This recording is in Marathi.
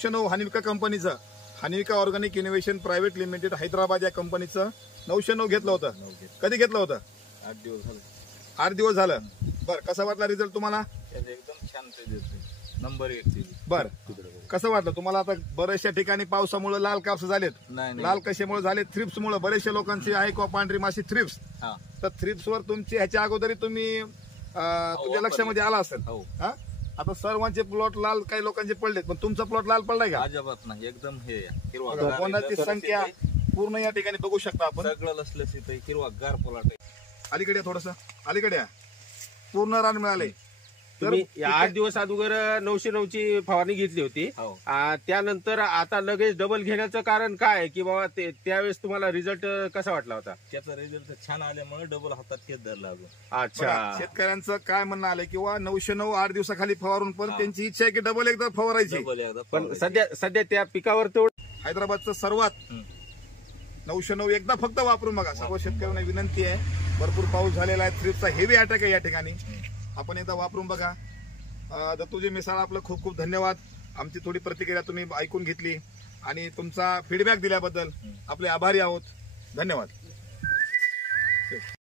हनिविका कंपनीचं Honivika organic innovation private limited Hyderabad या कंपनीचं 909 घेतलं होतं. कधी घेतलं होतं? 8 दिवस झाले. 8 दिवस झालं. बरं, कसा वाटला रिझल्ट तुम्हाला? एकदम छान नंबर 1. बरं, कसं वाटलं तुम्हाला? आता बऱ्याचशा ठिकाणी पावसामुळे लाल कापस झालेत. लाल कशामुळे झाले? थ्रिप्समुळे. बरेचशा लोकांची आहे किंवा पांढरी माशी थ्रिप्स. तर थ्रिप्सवर तुमची ह्याच्या अगोदरी तुम्ही तुमच्या लक्षामध्ये आला असेल. आता सर्वांचे प्लॉट लाल, काही लोकांचे पडलेत, पण तुमचा प्लॉट लाल पडलाय का? अजिबात नाही, एकदम हे कोणाची संख्या पूर्ण या ठिकाणी बघू शकता आपण. सगळं लसलस हिरवागार प्लॉट आहे. अलीकडे थोडस अलीकडे पूर्ण रान मिळाले. तर 8 दिवस अगोदर 909 ची फवारणी घेतली होती. त्यानंतर आता लगेच डबल घेण्याचं कारण काय, की बाबा त्यावेळेस तुम्हाला रिझल्ट कसा वाटला होता? त्याचा रिझल्ट छान आल्यामुळे डबल हातात घेत धरला. अच्छा, शेतकऱ्यांचं काय म्हणणं आलंय किंवा 909 8 दिवसाखाली फवारून पण त्यांची इच्छा आहे की डबल एकदा फवारायची. पण सध्या त्या पिकावर तेवढं हैदराबादचं सर्वात 909 एकदा फक्त वापरून बघा. सर्व शेतकऱ्यांना विनंती आहे. भरपूर पाऊस झालेला आहे, थ्रिप्सचा हेवी अटॅक आहे या ठिकाणी. आपण एकदा वापरून बघा. दत्तूजी मिसाळ, आपलं खूप खूप धन्यवाद. आमची थोडी प्रतिक्रिया तुम्ही ऐकून घेतली आणि तुमचा फीडबॅक दिल्याबद्दल आपले आभारी आहोत. धन्यवाद.